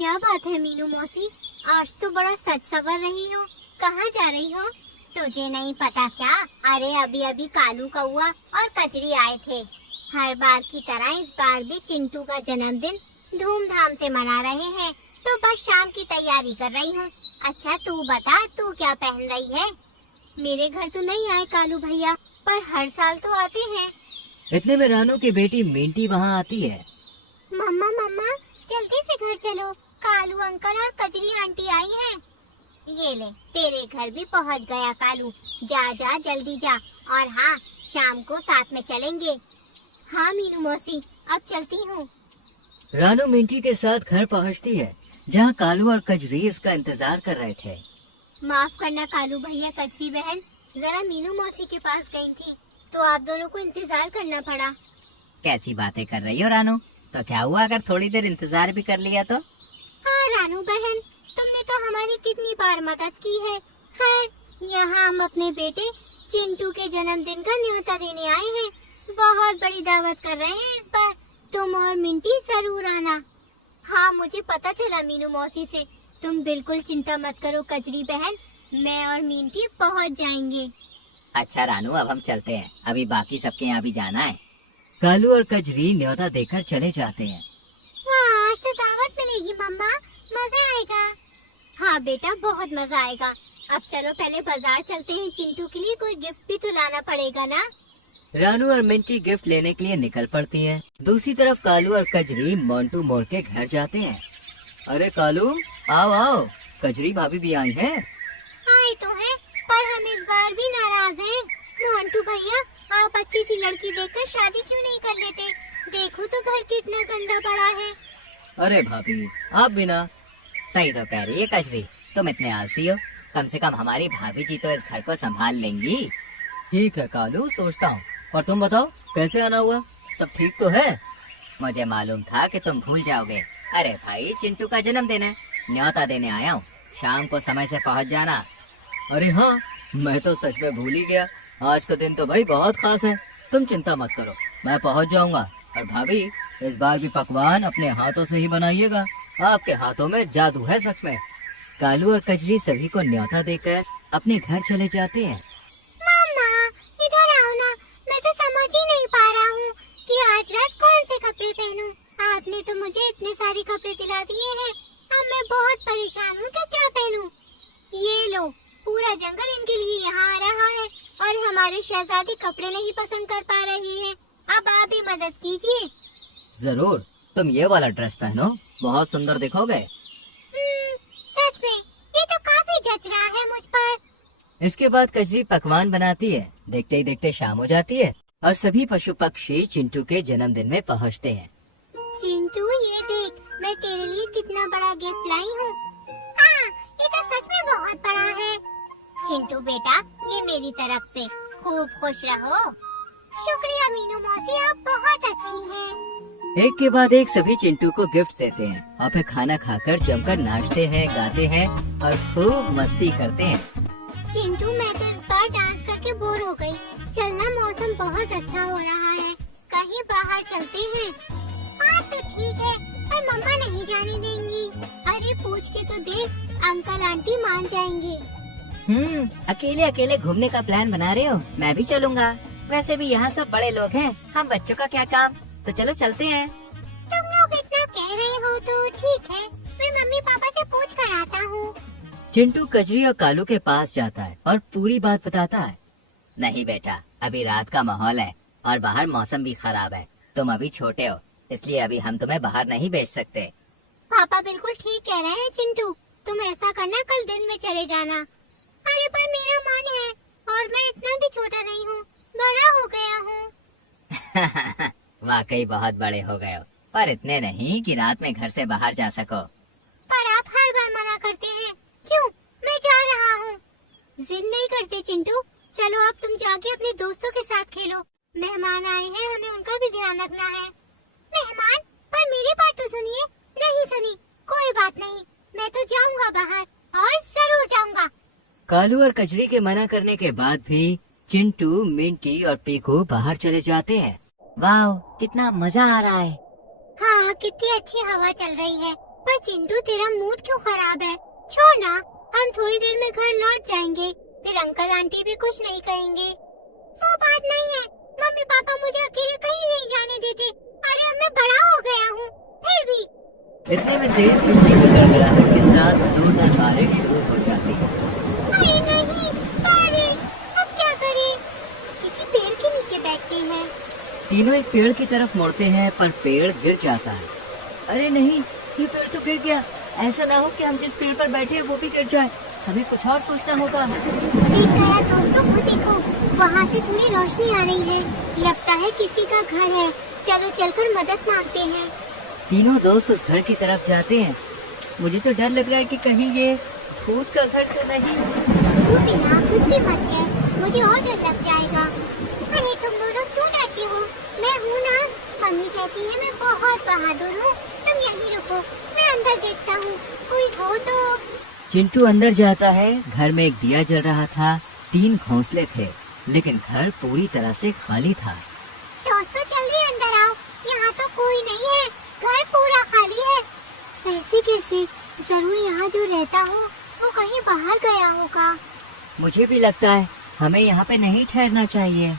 क्या बात है मीनू मौसी, आज तो बड़ा सच सवर रही हो। कहाँ जा रही हो? तुझे नहीं पता क्या? अरे अभी अभी कालू कौआ और कजरी आए थे। हर बार की तरह इस बार भी चिंटू का जन्मदिन धूमधाम से मना रहे हैं, तो बस शाम की तैयारी कर रही हूँ। अच्छा तू बता, तू क्या पहन रही है? मेरे घर तो नहीं आए कालू भैया, पर हर साल तो आते हैं। इतने में रानू की बेटी मिंटी वहाँ आती है। मम्मा मम्मा जल्दी से घर चलो, कालू अंकल और कजरी आंटी आई हैं। ये ले, तेरे घर भी पहुंच गया कालू। जा जा जल्दी जा, और हाँ शाम को साथ में चलेंगे। हाँ मीनू मौसी, अब चलती हूँ। रानू मिंटी के साथ घर पहुँचती है, जहाँ कालू और कजरी उसका इंतजार कर रहे थे। माफ करना कालू भैया कजरी बहन, जरा मीनू मौसी के पास गई थी, तो आप दोनों को इंतजार करना पड़ा। कैसी बातें कर रही हो रानू? तो क्या हुआ अगर थोड़ी देर इंतजार भी कर लिया तो? हाँ रानू बहन, तुमने तो हमारी कितनी बार मदद की है। यहाँ हम अपने बेटे चिंटू के जन्मदिन का न्योता देने आए हैं। बहुत बड़ी दावत कर रहे हैं इस बार, तुम और मिंटी जरूर आना। हाँ मुझे पता चला मीनू मौसी से। तुम बिल्कुल चिंता मत करो कजरी बहन, मैं और मिंटी पहुँच जाएंगे। अच्छा रानू, अब हम चलते हैं, अभी बाकी सबके यहाँ भी जाना है। कालू और कजरी न्योता देकर चले जाते हैं। वाह, आज तो दावत मिलेगी मम्मा, मजा आएगा। हाँ बेटा, बहुत मजा आएगा। अब चलो पहले बाजार चलते हैं, चिंटू के लिए कोई गिफ्ट भी तो लाना पड़ेगा ना। रानू और मिंटी गिफ्ट लेने के लिए निकल पड़ती हैं। दूसरी तरफ कालू और कजरी मोंटू मोर के घर जाते हैं। अरे कालू, आओ आओ, कजरी भाभी भी आई हैं। आए तो है, पर हम इस बार भी नाराज हैं। मोंटू भैया, आप अच्छी सी लड़की देखकर शादी क्यों नहीं कर लेते? देखो तो घर कितना गंदा पड़ा है। अरे भाभी, आप भी ना। सही तो कह रही है कजरी, तुम इतने आलसी हो। कम से कम हमारी भाभी जी तो इस घर को संभाल लेंगी। ठीक है कालू, सोचता हूँ। पर तुम बताओ, कैसे आना हुआ? सब ठीक तो है? मुझे मालूम था कि तुम भूल जाओगे। अरे भाई, चिंटू का जन्मदिन है, न्योता देने आया हूँ। शाम को समय से पहुँच जाना। अरे हाँ, मैं तो सच में भूल ही गया। आज का दिन तो भाई बहुत खास है। तुम चिंता मत करो, मैं पहुँच जाऊंगा। और भाभी, इस बार भी पकवान अपने हाथों से ही बनाइएगा। आपके हाथों में जादू है सच में। कालू और कजरी सभी को न्योता देकर अपने घर चले जाते हैं। मम्मा, इधर आओ ना, मैं तो समझ ही नहीं पा रहा हूँ कि आज रात कौन से कपड़े पहनूं। आपने तो मुझे इतने सारे कपड़े दिला दिए हैं, अब मैं बहुत परेशान हूँ कि क्या पहनूं। ये लो, पूरा जंगल इनके लिए यहाँ आ रहा है, और हमारे शहजादी कपड़े नहीं पसंद कर पा रहे हैं। अब आप ही मदद कीजिए। जरूर, तुम ये वाला ड्रेस पहनो, बहुत सुंदर दिखोगे। सच में, ये तो काफी जच रहा है मुझ पर। इसके बाद कजरी पकवान बनाती है। देखते ही देखते शाम हो जाती है और सभी पशु पक्षी चिंटू के जन्मदिन में पहुंचते हैं। चिंटू, ये देख, मैं तेरे लिए कितना बड़ा गिफ्ट लाई हूँ। हाँ, ये तो सच में बहुत बड़ा है। चिंटू बेटा, ये मेरी तरफ से, खूब खुश रहो। शुक्रिया मीनू मौसी, आप बहुत अच्छी हैं। एक के बाद एक सभी चिंटू को गिफ्ट देते हैं और फिर खाना खाकर जमकर नाचते हैं, गाते हैं और खूब मस्ती करते हैं। चिंटू, मैं तो इस बार डांस करके बोर हो गई। चलना, मौसम बहुत अच्छा हो रहा है, कहीं बाहर चलते हैं। बात तो ठीक है, पर मम्मा नहीं जाने देंगी। अरे पूछ के तो देख, अंकल आंटी मान जाएंगे। अकेले अकेले घूमने का प्लान बना रहे हो? मैं भी चलूंगा। वैसे भी यहाँ सब बड़े लोग हैं, हम बच्चों का क्या काम। तो चलो चलते हैं। तुम लोग इतना कह रहे हो तो ठीक है, मैं मम्मी पापा से पूछ कर आता हूँ। चिंटू कजरी और कालू के पास जाता है और पूरी बात बताता है। नहीं बेटा, अभी रात का माहौल है और बाहर मौसम भी खराब है। तुम अभी छोटे हो, इसलिए अभी हम तुम्हें बाहर नहीं भेज सकते। पापा बिल्कुल ठीक कह रहे हैं चिंटू, तुम ऐसा करना, कल दिन में चले जाना। अरे पर मेरा मन है, और मैं इतना भी छोटा नहीं हूँ, बड़ा हो गया हूँ। वाकई बहुत बड़े हो गए हो, पर इतने नहीं कि रात में घर से बाहर जा सको। पर आप हर बार मना करते हैं, क्यों? मैं जा रहा हूँ। जिद नहीं करते चिंटू, चलो अब तुम जाके अपने दोस्तों के साथ खेलो। मेहमान आए हैं, हमें उनका भी ध्यान रखना है। मेहमान? पर मेरी बात तो सुनिए। नहीं सुनी, कोई बात नहीं, मैं तो जाऊंगा बाहर, और जरूर जाऊंगा। कालू और कजरी के मना करने के बाद भी चिंटू, मिंटी और पीकू बाहर चले जाते हैं। वाह, कितना मजा आ रहा है। हाँ, कितनी अच्छी हवा चल रही है। पर चिंटू तेरा मूड क्यों खराब है? छोड़ ना, हम थोड़ी देर में घर लौट जाएंगे, फिर अंकल आंटी भी कुछ नहीं कहेंगे। वो बात नहीं है, मम्मी पापा मुझे अकेले कहीं नहीं जाने देते। अरे अब मैं बड़ा हो गया हूँ, फिर भी। इतने में तेज बिजली की गड़गड़ाहट के साथ जोरदार बारिश शुरू हो जाती है। अरे नहीं, बारिश, अब क्या करें? किसी पेड़ के नीचे बैठते हैं। तीनों एक पेड़ की तरफ मुड़ते हैं पर पेड़ गिर जाता है। अरे नहीं, ये पेड़ तो गिर गया। ऐसा ना हो कि हम जिस पेड़ पर बैठे हैं वो भी गिर जाए। हमें कुछ और सोचना होगा। देख गया दोस्तों, वो देखो, वहाँ से थोड़ी रोशनी आ रही है। लगता है किसी का घर है। चलो चलकर मदद मांगते हैं। तीनों दोस्त उस घर की तरफ जाते हैं। मुझे तो डर लग रहा है कि कहीं ये भूत का घर तो नहीं। तू बिना कुछ भी मत कह, मुझे और डर लग जाएगा। अरे तुम दोनों क्यों डरते हो? मैं हूँ ना, मम्मी कहती है मैं बहुत बहादुर हूँ। तुम यहीं रुको, मैं अंदर देखता हूँ, कोई हो तो। चिंटू अंदर जाता है। घर में एक दिया जल रहा था। 3 घोंसले थे, लेकिन घर पूरी तरह से खाली था। दोस्तों जल्दी अंदर आओ, यहाँ तो कोई नहीं है, घर पूरा खाली है। ऐसे कैसे? जरूर यहाँ जो रहता हो वो कहीं बाहर गया होगा। मुझे भी लगता है हमें यहाँ पे नहीं ठहरना चाहिए।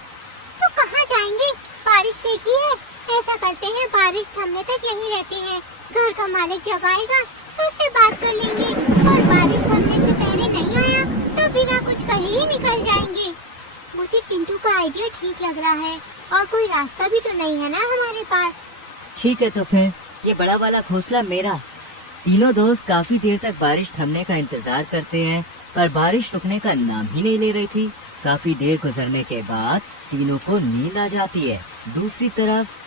तो कहाँ जाएंगे? बारिश देखी है, ऐसा करते हैं बारिश थमने तक यहीं रहते हैं। घर का मालिक जब आएगा तो उससे बात कर लेंगे, और बारिश थमने से पहले नहीं आया तो बिना कुछ कहे ही निकल जाएंगे। मुझे चिंटू का आइडिया ठीक लग रहा है, और कोई रास्ता भी तो नहीं है ना हमारे पास। ठीक है, तो फिर ये बड़ा वाला घोंसला मेरा। तीनों दोस्त काफी देर तक बारिश थमने का इंतजार करते हैं, पर बारिश रुकने का नाम ही नहीं ले रही थी। काफी देर गुजरने के बाद तीनों को नींद आ जाती है। दूसरी तरफ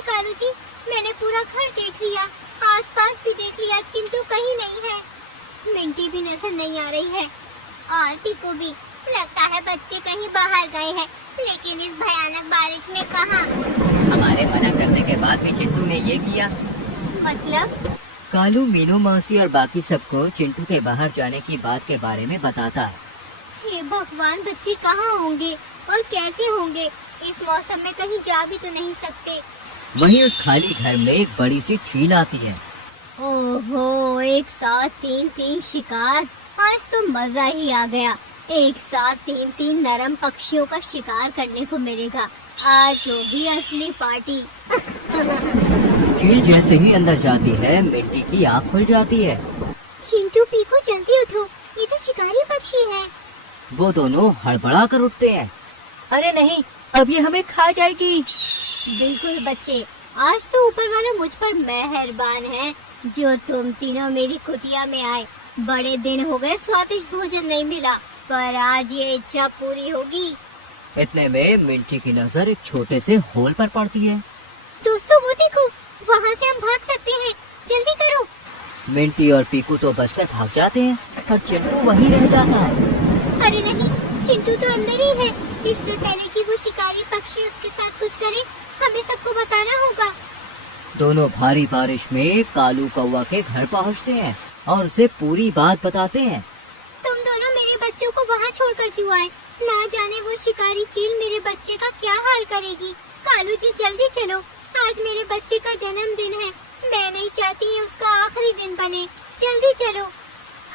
कालू जी, मैंने पूरा घर देख लिया, आसपास भी देख लिया, चिंटू कहीं नहीं है। मिंटी भी नजर नहीं आ रही है, और पीकू भी। लगता है बच्चे कहीं बाहर गए हैं, लेकिन इस भयानक बारिश में कहाँ? हमारे मना करने के बाद भी चिंटू ने ये किया। मतलब? कालू, मीनू मौसी और बाकी सबको चिंटू के बाहर जाने की बात के बारे में बताता है। हे भगवान, बच्चे कहाँ होंगे और कैसे होंगे? इस मौसम में कहीं जा भी तो नहीं सकते। वहीं उस खाली घर में एक बड़ी सी चील आती है। ओहो, एक साथ 3 शिकार, आज तो मजा ही आ गया। एक साथ 3 नरम पक्षियों का शिकार करने को मिलेगा। आज होगी असली पार्टी। चील जैसे ही अंदर जाती है, मिंटी की आँख खुल जाती है। चिंटू, पीकू, जल्दी उठो, ये तो शिकारी पक्षी है। वो दोनों हड़बड़ा कर उठते हैं। अरे नहीं, अब ये हमें खा जाएगी। बिल्कुल बच्चे, आज तो ऊपर वाला मुझ पर मेहरबान है, जो तुम तीनों मेरी कुटिया में आए। बड़े दिन हो गए स्वादिष्ट भोजन नहीं मिला, पर आज ये इच्छा पूरी होगी। इतने में मिंटी की नजर एक छोटे से होल पर पड़ती है। दोस्तों वो देखो, वहाँ से हम भाग सकते हैं, जल्दी करो। मिंटी और पीकू तो बचकर भाग जाते हैं, पर चिंटू वहीं रह जाता है। अरे नहीं, चिंटू तो अंदर ही है। इससे पहले कि वो शिकारी पक्षी उसके साथ कुछ करे, हमें सबको बताना होगा। दोनों भारी बारिश में कालू कौवा के घर पहुंचते हैं और उसे पूरी बात बताते हैं। तुम दोनों मेरे बच्चों को वहाँ छोड़कर क्यों आए? ना जाने वो शिकारी चील मेरे बच्चे का क्या हाल करेगी। कालू जी जल्दी चलो, आज मेरे बच्चे का जन्मदिन है। मैं नहीं चाहती उसका आखिरी दिन बने। जल्दी चलो।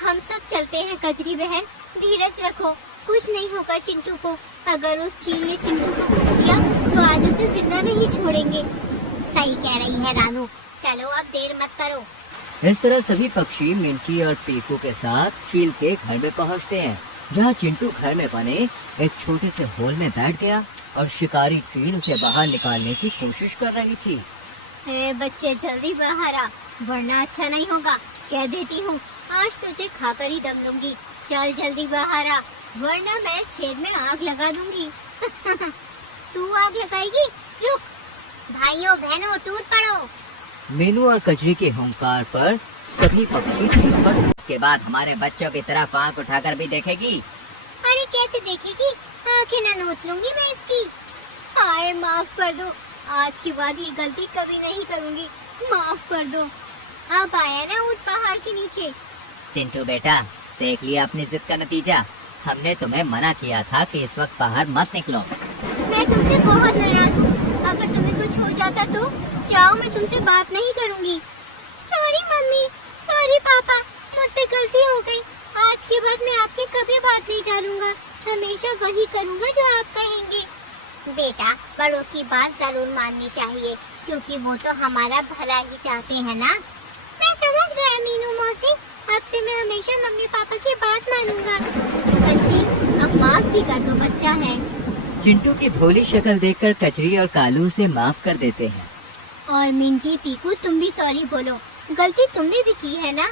हम सब चलते हैं कजरी बहन, धीरज रखो, कुछ नहीं होगा चिंटू को। अगर उस चील ने चिंटू को कुछ किया तो आज उसे जिंदा नहीं छोड़ेंगे। सही कह रही है रानू, चलो अब देर मत करो। इस तरह सभी पक्षी मिंटी और पीकू के साथ चील के घर में पहुंचते हैं, जहां चिंटू घर में बने एक छोटे से होल में बैठ गया और शिकारी चील उसे बाहर निकालने की कोशिश कर रही थी। बच्चे जल्दी बाहर आ, वरना अच्छा नहीं होगा। कह देती हूँ, आज तुझे खाकर ही दम लूंगी। चल जल्दी बाहर आ, वरना मैं इस छेद में आग लगा दूंगी। तू आग लगाएगी? रुक। भाइयों बहनों, टूट पड़ो। मीनू और कजरी के हुंकार पर सभी पक्षी चील पर। उसके बाद हमारे बच्चों की तरफ आंख उठाकर भी देखेगी। अरे कैसे देखेगी? आंखें न नोच लूंगी मैं इसकी। आए माफ कर दो, आज के बाद ये गलती कभी नहीं करूंगी, माफ कर दो। अब आया ना ऊंट पहाड़ के नीचे। चिंटू बेटा, देख लिया अपनी जिद का नतीजा। हमने तुम्हें मना किया था कि इस वक्त बाहर मत निकलो। मैं तुमसे बहुत नाराज हूँ। अगर तुम्हें कुछ हो जाता तो जाओ, मैं तुमसे बात नहीं करूँगी। सॉरी मम्मी, सॉरी पापा, मुझसे गलती हो गई। आज के बाद मैं आपकी कभी बात नहीं टालूंगा, हमेशा वही करूंगा जो आप कहेंगे। बेटा, बड़ों की बात जरूर माननी चाहिए, क्योंकि वो तो हमारा भला ही चाहते हैं ना। मैं समझ गया मीनू मौसी, अब से मैं हमेशा मम्मी पापा की बात मानूंगा। कचरी, अब माफ भी कर दो, बच्चा है। चिंटू की भोली शक्ल देखकर कचरी और कालू उसे माफ कर देते हैं। और मिंटी पीकू, तुम भी सॉरी बोलो, गलती तुमने भी की है ना।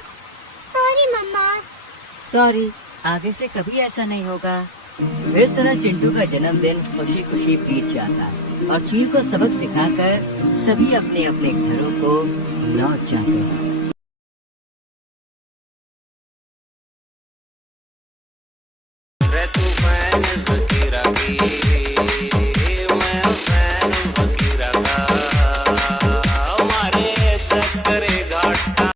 सॉरी मम्मा। सॉरी, आगे से कभी ऐसा नहीं होगा। इस तरह चिंटू का जन्मदिन खुशी खुशी बीत जाता है और चीर को सबक सिखाकर सभी अपने अपने घरों को लौट जाते हैं।